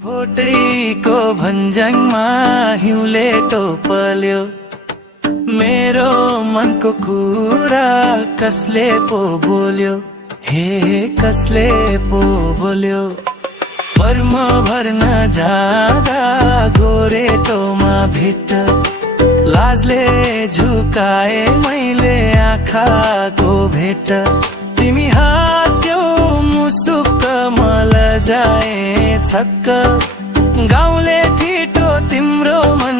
भोटैको भन्ज्याङमा हिउँले टोपल्यो मेरो मनको कुरा कसले पो बोल्यो हे कसले पो बोल्यो पर्म भर्न जाँदा गोरेटोमा भेट लाजले झुकाए मैले आँखाको भेट तिमी हाँस्यौ मुसुक्क मलाई जाए छक्क गाउँले ठिटो तिम्रो मन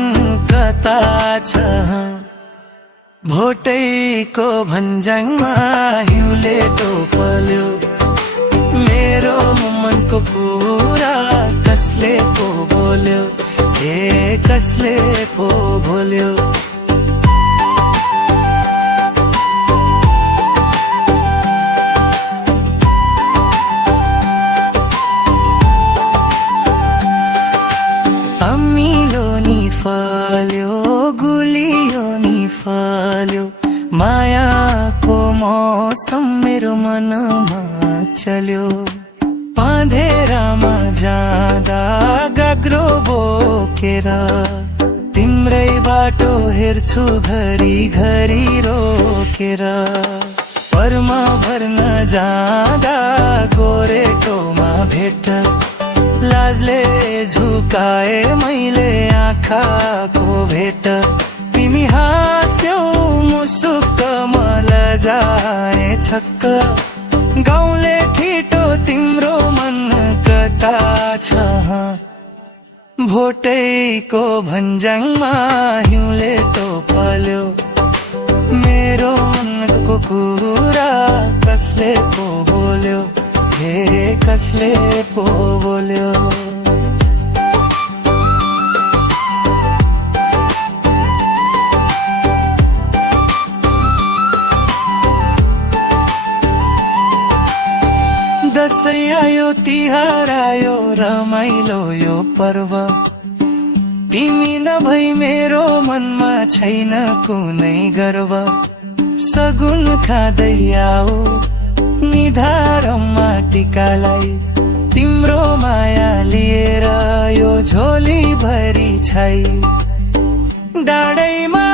कता छ भोटैको भन्ज्याङमा हिउँले टोपल्यो मेरो मनको कुरा कसले पो बोल्यो ए कसले पो बोल्यो अमिलो नि फल्यो गुलियो नि फल्यो मायाको मौसम मेरो मनमा चल्यो पँधेरामा जाँदा गाग्रो बोकेर तिम्रै बाटो हेर्छु घरी घरी रोकेर परमा भर्न जाँदा गोरेटोमा भेट लाजले झुकाए मैले आँखाको भेट तिमी हाँस्यौ मुसुक्क मलाई जाए छक्क गाउँले ठिटो तिम्रो मन कता छ भोटैको भन्ज्याङमा हिउँले टोपल्यो मेरो मनको कुरा कसले पो बोल्यो हे कसले पो बोल्यो दसैँ आयो तिहार आयो रमाइलो यो पर्व तिमी नभई मेरो मनमा छैन कुनै गर्व सगुन खाँदै आऊ निधारमा टिकालाई तिम्रो माया लिएर यो झोली भरी छाई डाँडैमा